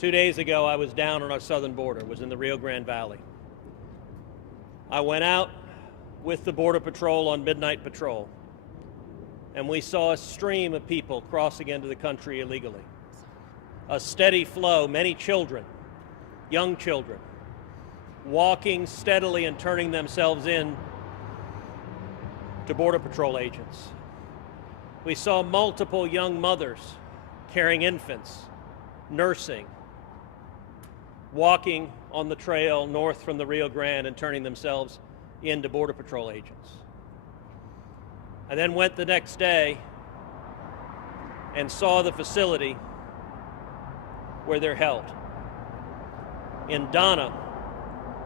2 days ago, I was down on our southern border, was in the Rio Grande Valley. I went out with the Border Patrol on midnight patrol, and we saw a stream of people crossing into the country illegally. A steady flow, many children, young children, walking steadily and turning themselves in to Border Patrol agents. We saw multiple young mothers carrying infants, nursing, walking on the trail north from the Rio Grande and turning themselves into Border Patrol agents. I then went the next day and saw the facility where they're held. In Donna,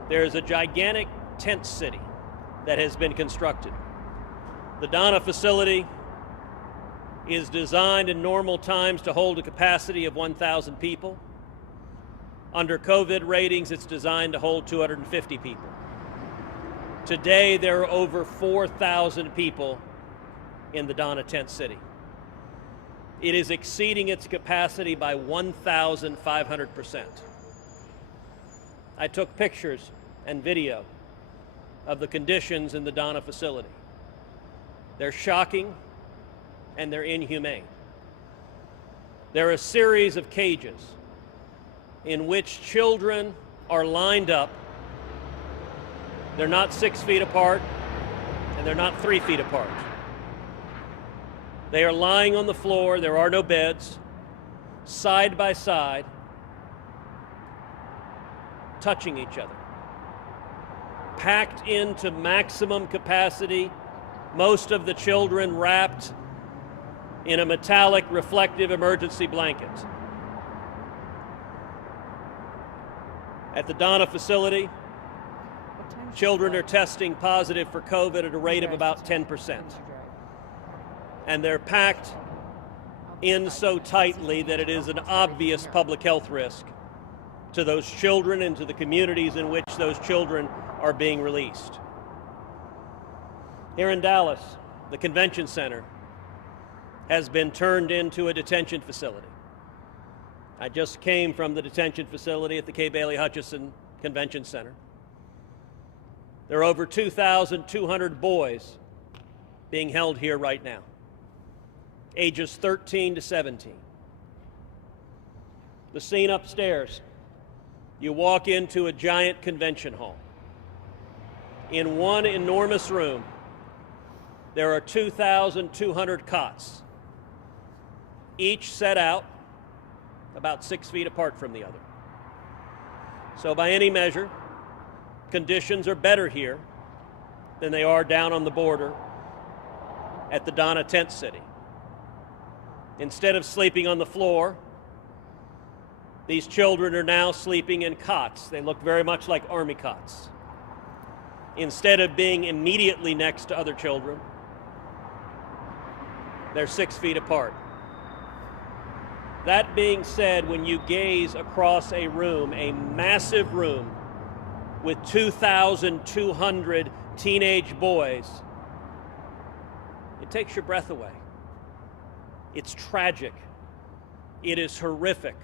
there's a gigantic tent city that has been constructed. The Donna facility is designed in normal times to hold a capacity of 1,000 people. Under COVID ratings, it's designed to hold 250 people. Today, there are over 4,000 people in the Donna tent city. It is exceeding its capacity by 1,500%. I took pictures and video of the conditions in the Donna facility. They're shocking and they're inhumane. There are a series of cages in which children are lined up. They're not 6 feet apart and they're not 3 feet apart. They are lying on the floor, there are no beds, side by side, touching each other. Packed into maximum capacity, most of the children wrapped in a metallic reflective emergency blanket. At the Donna facility, children are testing positive for COVID at a rate of about 10%. And they're packed in so tightly that it is an obvious public health risk to those children and to the communities in which those children are being released. Here in Dallas, the convention center has been turned into a detention facility. I just came from the detention facility at the Kay Bailey Hutchison Convention Center. There are over 2,200 boys being held here right now, ages 13 to 17. The scene upstairs, you walk into a giant convention hall. In one enormous room, there are 2,200 cots, each set out about 6 feet apart from the other. So by any measure, conditions are better here than they are down on the border at the Donna tent city. Instead of sleeping on the floor, these children are now sleeping in cots. They look very much like army cots. Instead of being immediately next to other children, they're 6 feet apart. That being said, when you gaze across a room, a massive room with 2,200 teenage boys, it takes your breath away. It's tragic. It is horrific.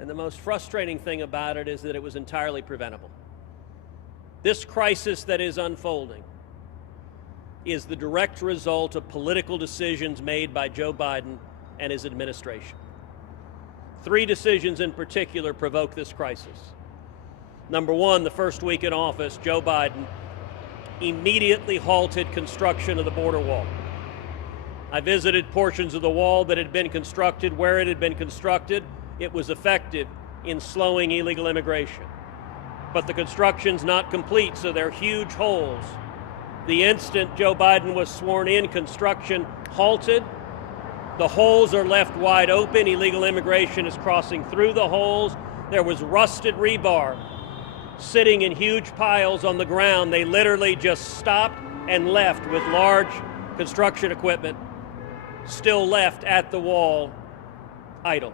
And the most frustrating thing about it is that it was entirely preventable. This crisis that is unfolding is the direct result of political decisions made by Joe Biden and his administration. 3 decisions in particular provoke this crisis. Number one, the first week in office, Joe Biden immediately halted construction of the border wall. I visited portions of the wall that had been constructed. Where it had been constructed, it was effective in slowing illegal immigration. But the construction's not complete, so there are huge holes. The instant Joe Biden was sworn in, construction halted. The holes are left wide open. Illegal immigration is crossing through the holes. There was rusted rebar sitting in huge piles on the ground. They literally just stopped and left with large construction equipment still left at the wall, idle.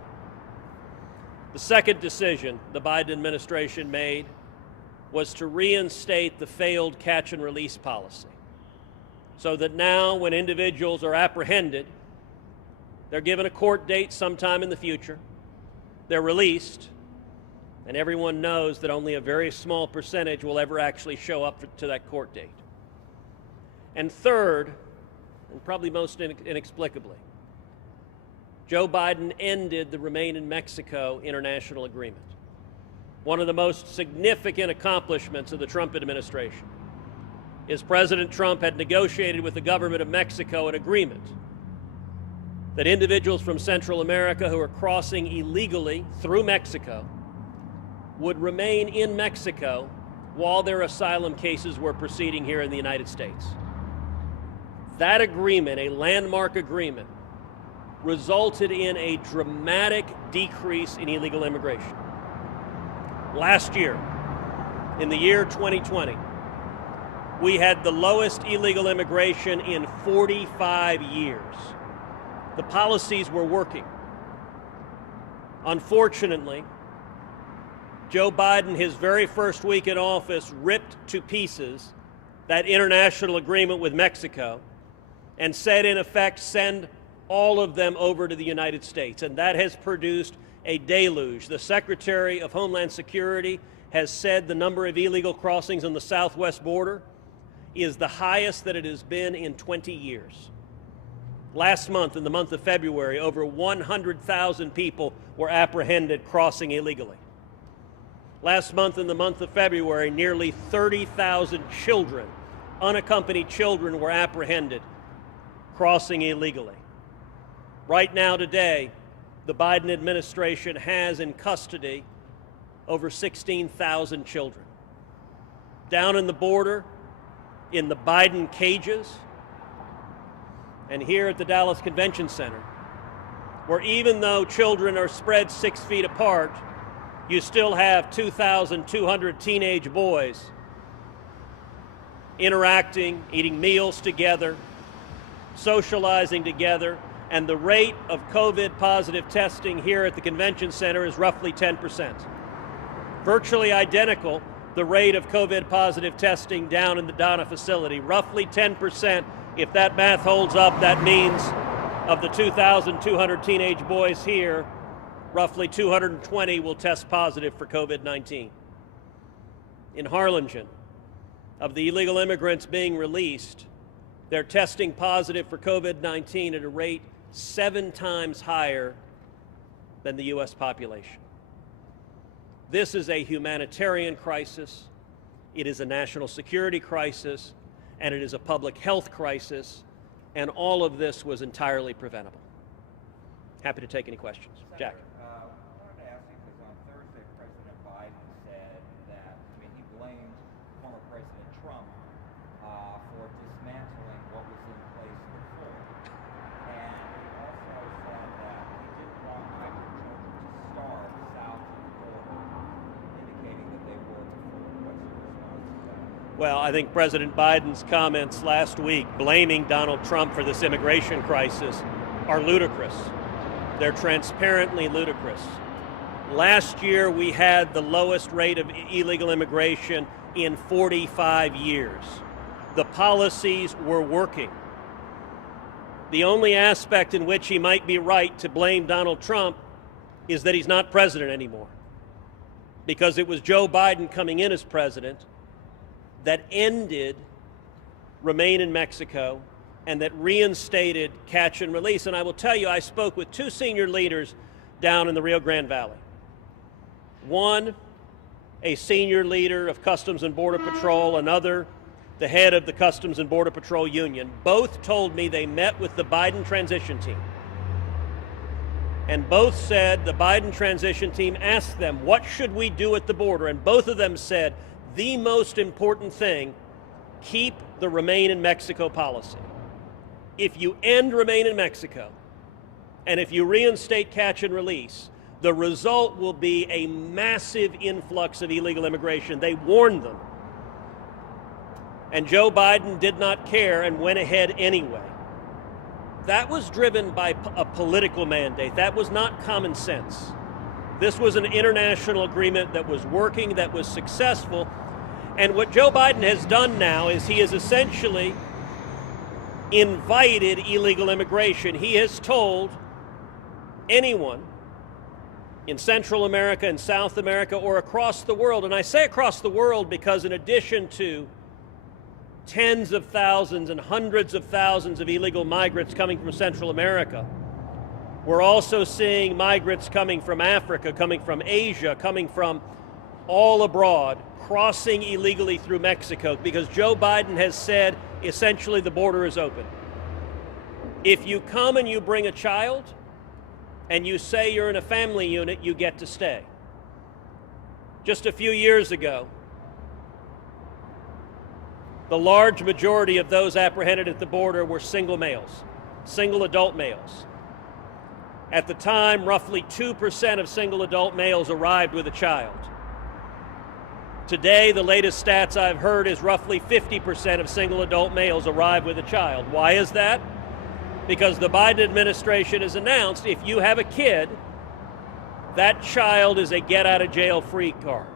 The second decision the Biden administration made was to reinstate the failed catch and release policy, so that now when individuals are apprehended, they're given a court date sometime in the future. They're released, and everyone knows that only a very small percentage will ever actually show up to that court date. And third, and probably most inexplicably, Joe Biden ended the Remain in Mexico international agreement, one of the most significant accomplishments of the Trump administration. Is President Trump had negotiated with the government of Mexico an agreement that individuals from Central America who are crossing illegally through Mexico would remain in Mexico while their asylum cases were proceeding here in the United States. That agreement, a landmark agreement, resulted in a dramatic decrease in illegal immigration. Last year, in the year 2020, we had the lowest illegal immigration in 45 years. The policies were working. Unfortunately, Joe Biden, his very first week in office, ripped to pieces that international agreement with Mexico and said, in effect, send all of them over to the United States. And that has produced a deluge. The Secretary of Homeland Security has said the number of illegal crossings on the southwest border is the highest that it has been in 20 years. Last month, in the month of February, over 100,000 people were apprehended crossing illegally. Last month, in the month of February, nearly 30,000 children, unaccompanied children, were apprehended crossing illegally. Right now, today, the Biden administration has in custody over 16,000 children. Down in the border, in the Biden cages, and here at the Dallas Convention Center, where even though children are spread 6 feet apart, you still have 2,200 teenage boys interacting, eating meals together, socializing together, and the rate of COVID positive testing here at the Convention Center is roughly 10%. Virtually identical the rate of COVID positive testing down in the Donna facility, roughly 10%. If that math holds up, that means of the 2,200 teenage boys here, roughly 220 will test positive for COVID-19. In Harlingen, of the illegal immigrants being released, they're testing positive for COVID-19 at a rate 7 times higher than the U.S. population. This is a humanitarian crisis, it is a national security crisis, and it is a public health crisis, and all of this was entirely preventable. Happy to take any questions. Jack. I wanted to ask you, because on Thursday, President Biden said that, he blamed former President Trump for dismantling what was in place before. And he also said that he didn't want migrant children to starve south of the border, indicating that they were before. What's your response to that? Well, I think President Biden's comments last week blaming Donald Trump for this immigration crisis are ludicrous. They're transparently ludicrous. Last year, we had the lowest rate of illegal immigration in 45 years. The policies were working. The only aspect in which he might be right to blame Donald Trump is that he's not president anymore, because it was Joe Biden coming in as president that ended Remain in Mexico and that reinstated catch and release. And I will tell you, I spoke with 2 senior leaders down in the Rio Grande Valley. One, a senior leader of Customs and Border Patrol, another, the head of the Customs and Border Patrol Union. Both told me they met with the Biden transition team. And both said the Biden transition team asked them, what should we do at the border? And both of them said, the most important thing, keep the Remain in Mexico policy. If you end Remain in Mexico, and if you reinstate catch and release, the result will be a massive influx of illegal immigration. They warned them. And Joe Biden did not care and went ahead anyway. That was driven by a political mandate. That was not common sense. This was an international agreement that was working, that was successful. And what Joe Biden has done now is he has essentially invited illegal immigration. He has told anyone in Central America and South America or across the world. And I say across the world because in addition to tens of thousands and hundreds of thousands of illegal migrants coming from Central America, we're also seeing migrants coming from Africa, coming from Asia, coming from all abroad, crossing illegally through Mexico, because Joe Biden has said essentially the border is open. If you come and you bring a child and you say you're in a family unit, you get to stay. Just a few years ago, the large majority of those apprehended at the border were single males, single adult males. At the time, roughly 2% of single adult males arrived with a child. Today, the latest stats I've heard is roughly 50% of single adult males arrive with a child. Why is that? Because the Biden administration has announced if you have a kid, that child is a get-out-of-jail-free card.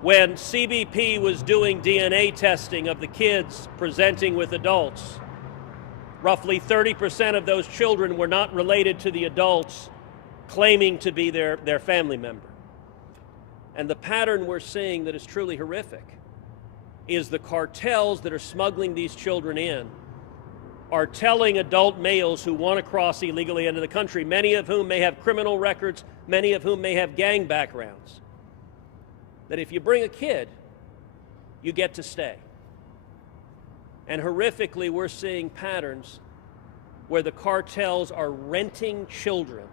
When CBP was doing DNA testing of the kids presenting with adults, roughly 30% of those children were not related to the adults claiming to be their family member. And the pattern we're seeing that is truly horrific is the cartels that are smuggling these children in are telling adult males who want to cross illegally into the country, many of whom may have criminal records, many of whom may have gang backgrounds, that if you bring a kid, you get to stay. And horrifically, we're seeing patterns where the cartels are renting children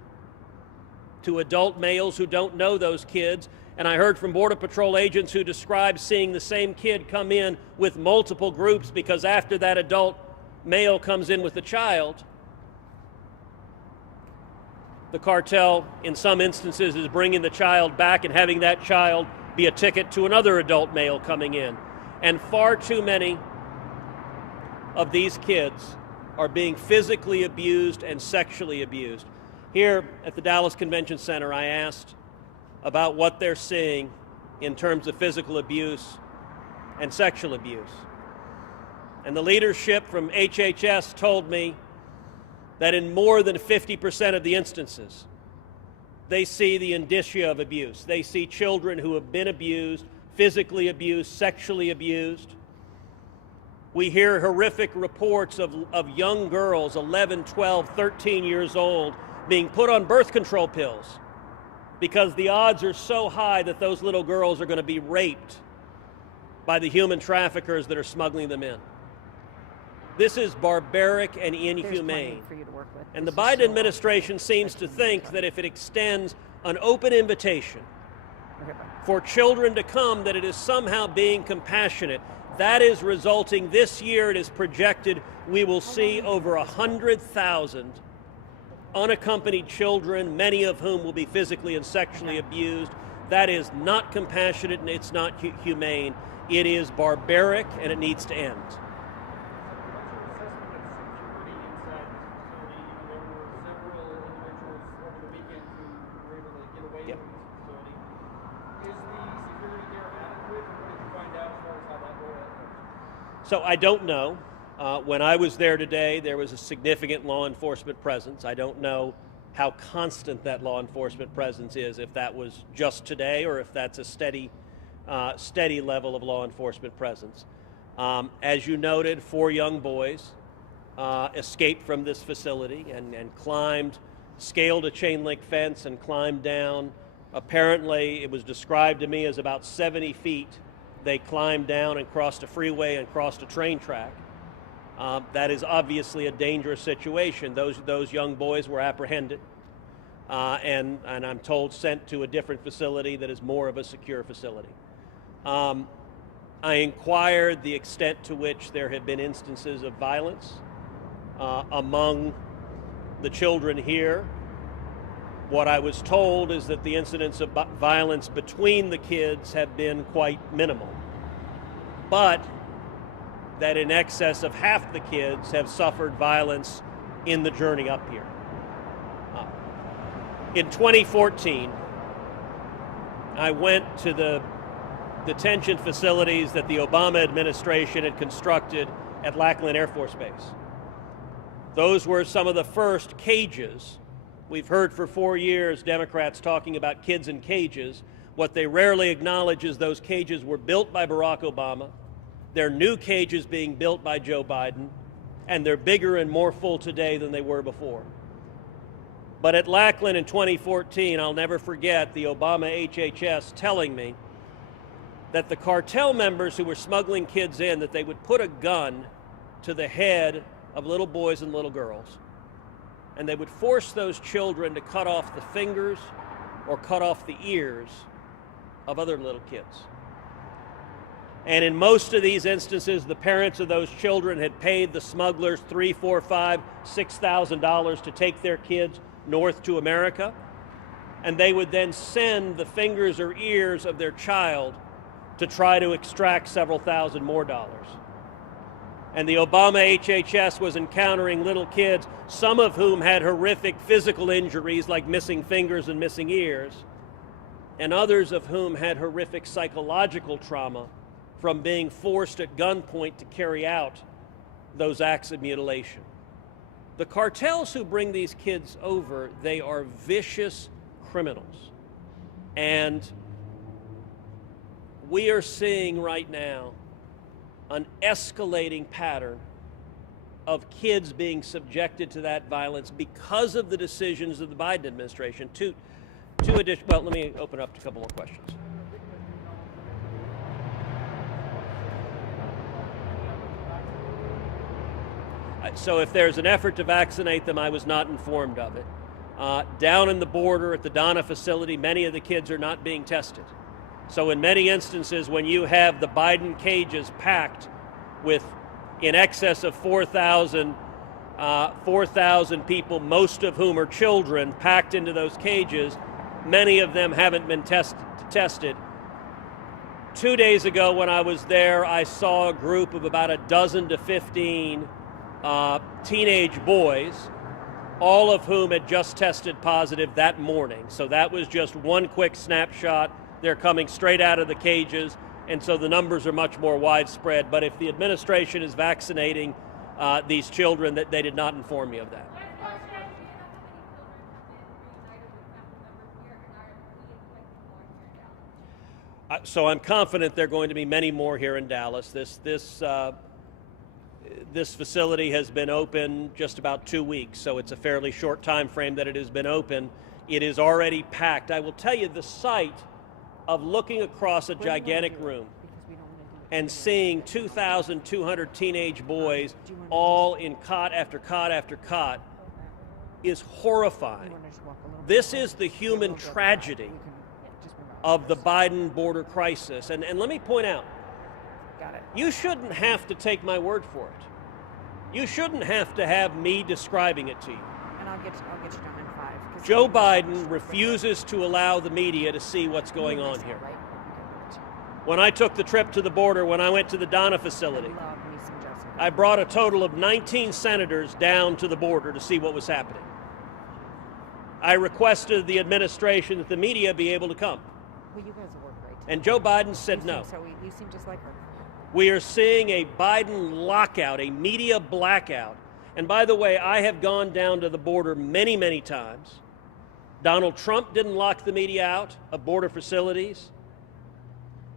to adult males who don't know those kids. And I heard from Border Patrol agents who described seeing the same kid come in with multiple groups because after that adult male comes in with the child, the cartel, in some instances, is bringing the child back and having that child be a ticket to another adult male coming in. And far too many of these kids are being physically abused and sexually abused. Here at the Dallas Convention Center, I asked about what they're seeing in terms of physical abuse and sexual abuse. And the leadership from HHS told me that in more than 50% of the instances, they see the indicia of abuse. They see children who have been abused, physically abused, sexually abused. We hear horrific reports of young girls, 11, 12, 13 years old, being put on birth control pills because the odds are so high that those little girls are going to be raped by the human traffickers that are smuggling them in. This is barbaric and inhumane. And the Biden administration seems to think that if it extends an open invitation for children to come, that it is somehow being compassionate. That is resulting this year, it is projected, we will see over 100,000 unaccompanied children, many of whom will be physically and sexually abused. That is not compassionate and it's not humane. It is barbaric and it needs to end. So I don't know. When I was there today, there was a significant law enforcement presence. I don't know how constant that law enforcement presence is, if that was just today or if that's a steady level of law enforcement presence. As you noted, 4 young boys escaped from this facility and scaled a chain link fence and climbed down. Apparently, it was described to me as about 70 feet. They climbed down and crossed a freeway and crossed a train track. That is obviously a dangerous situation. Those young boys were apprehended and I'm told sent to a different facility that is more of a secure facility. I inquired the extent to which there had been instances of violence among the children here. What I was told is that the incidents of violence between the kids have been quite minimal, but that in excess of half the kids have suffered violence in the journey up here. In 2014, I went to the detention facilities that the Obama administration had constructed at Lackland Air Force Base. Those were some of the first cages We've heard for 4 years Democrats talking about kids in cages. What they rarely acknowledge is those cages were built by Barack Obama. They're new cages being built by Joe Biden, and they're bigger and more full today than they were before. But at Lackland in 2014, I'll never forget the Obama HHS telling me that the cartel members who were smuggling kids in, that they would put a gun to the head of little boys and little girls, and they would force those children to cut off the fingers or cut off the ears of other little kids. And in most of these instances, the parents of those children had paid the smugglers $3,000, $4,000, $5,000, $6,000 to take their kids north to America, and they would then send the fingers or ears of their child to try to extract several thousand more dollars. And the Obama HHS was encountering little kids, some of whom had horrific physical injuries like missing fingers and missing ears, and others of whom had horrific psychological trauma from being forced at gunpoint to carry out those acts of mutilation. The cartels who bring these kids over, they are vicious criminals. And we are seeing right now an escalating pattern of kids being subjected to that violence because of the decisions of the Biden administration. Well, let me open up to a couple more questions. So if there's an effort to vaccinate them, I was not informed of it. Down in the border at the Donna facility, many of the kids are not being tested. So in many instances, when you have the Biden cages packed with in excess of 4,000 people, most of whom are children, packed into those cages, many of them haven't been tested. 2 days ago when I was there, I saw a group of about a dozen to 15 teenage boys, all of whom had just tested positive that morning. So that was just one quick snapshot. They're coming straight out of the cages, and so the numbers are much more widespread. But if the administration is vaccinating these children, that they did not inform me of that. So I'm confident there are going to be many more here in Dallas. This facility has been open just about 2 weeks, so it's a fairly short time frame that it has been open. It is already packed. I will tell you, the sight of looking across a gigantic room and seeing 2,200 teenage boys all in cot after cot after cot is horrifying. This is the human tragedy of the Biden border crisis. And let me point out, you shouldn't have to take my word for it. You shouldn't have to have me describing it to you. And I'll get you down in 5. Joe Biden refuses to allow the media to see what's going on here. When I took the trip to the border, when I went to the Donna facility, I brought a total of 19 senators down to the border to see what was happening. I requested the administration that the media be able to come. Well, you guys will work great. And Joe Biden said no. You seem just like her. We are seeing a Biden lockout, a media blackout. And by the way, I have gone down to the border many, many times. Donald Trump didn't lock the media out of border facilities.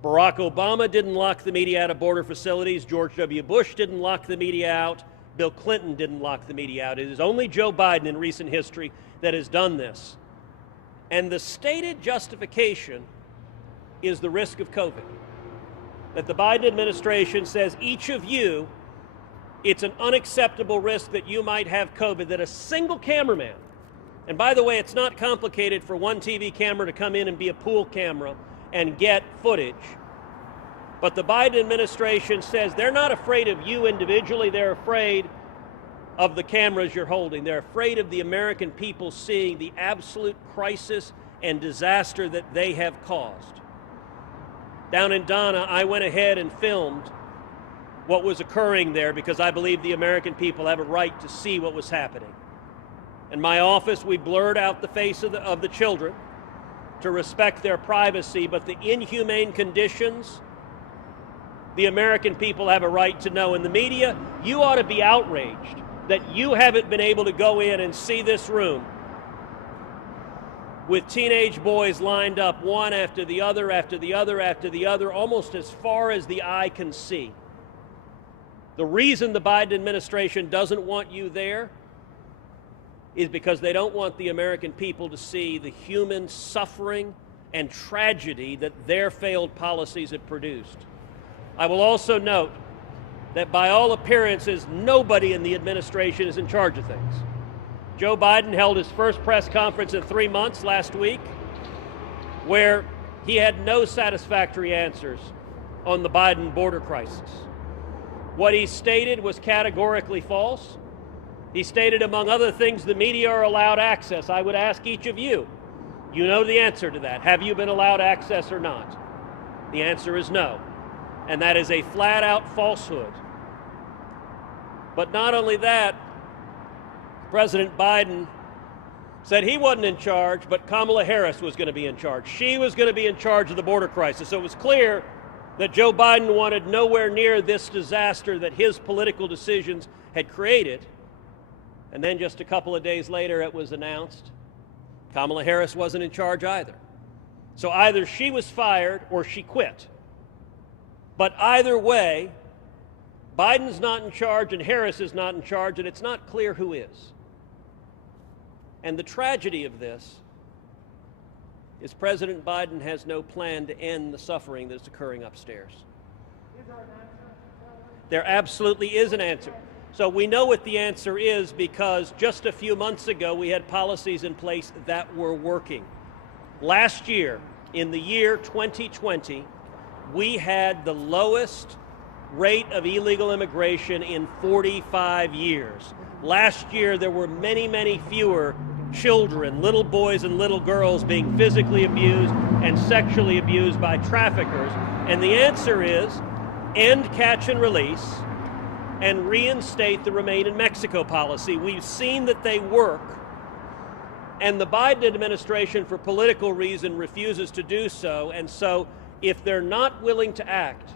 Barack Obama didn't lock the media out of border facilities. George W. Bush didn't lock the media out. Bill Clinton didn't lock the media out. It is only Joe Biden in recent history that has done this. And the stated justification is the risk of COVID. That the Biden administration says each of you, it's an unacceptable risk that you might have COVID, that a single cameraman, and by the way, it's not complicated for one TV camera to come in and be a pool camera and get footage. But the Biden administration says they're not afraid of you individually, they're afraid of the cameras you're holding. They're afraid of the American people seeing the absolute crisis and disaster that they have caused. Down in Donna, I went ahead and filmed what was occurring there because I believe the American people have a right to see what was happening. In my office, we blurred out the face of the children to respect their privacy, but the inhumane conditions, the American people have a right to know. In the media, you ought to be outraged that you haven't been able to go in and see this room with teenage boys lined up one after the other, after the other, after the other, almost as far as the eye can see. The reason the Biden administration doesn't want you there is because they don't want the American people to see the human suffering and tragedy that their failed policies have produced. I will also note that by all appearances, nobody in the administration is in charge of things. Joe Biden held his first press conference in 3 months last week, where he had no satisfactory answers on the Biden border crisis. What he stated was categorically false. He stated, among other things, the media are allowed access. I would ask each of you, you know the answer to that. Have you been allowed access or not? The answer is no. And that is a flat-out falsehood. But not only that, President Biden said he wasn't in charge, but Kamala Harris was going to be in charge. She was going to be in charge of the border crisis. So it was clear that Joe Biden wanted nowhere near this disaster that his political decisions had created. And then just a couple of days later, it was announced Kamala Harris wasn't in charge either. So either she was fired or she quit. But either way, Biden's not in charge and Harris is not in charge, and it's not clear who is. And the tragedy of this is President Biden has no plan to end the suffering that's occurring upstairs. Is there an answer? There absolutely is an answer. So we know what the answer is because just a few months ago we had policies in place that were working. Last year, in the year 2020, we had the lowest rate of illegal immigration in 45 years. Last year there were many, many fewer children, little boys and little girls being physically abused and sexually abused by traffickers. And the answer is end catch and release and reinstate the Remain in Mexico policy. We've seen that they work, and the Biden administration, for political reason, refuses to do so. And so if they're not willing to act,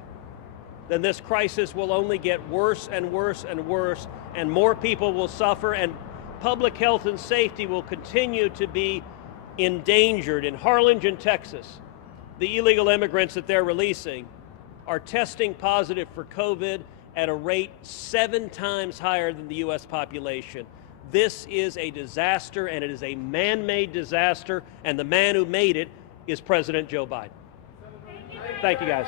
then this crisis will only get worse and worse and worse, and more people will suffer, and public health and safety will continue to be endangered. In Harlingen, Texas, the illegal immigrants that they're releasing are testing positive for COVID at a rate 7 times higher than the U.S. population. This is a disaster, and it is a man-made disaster, and the man who made it is President Joe Biden. Thank you, guys.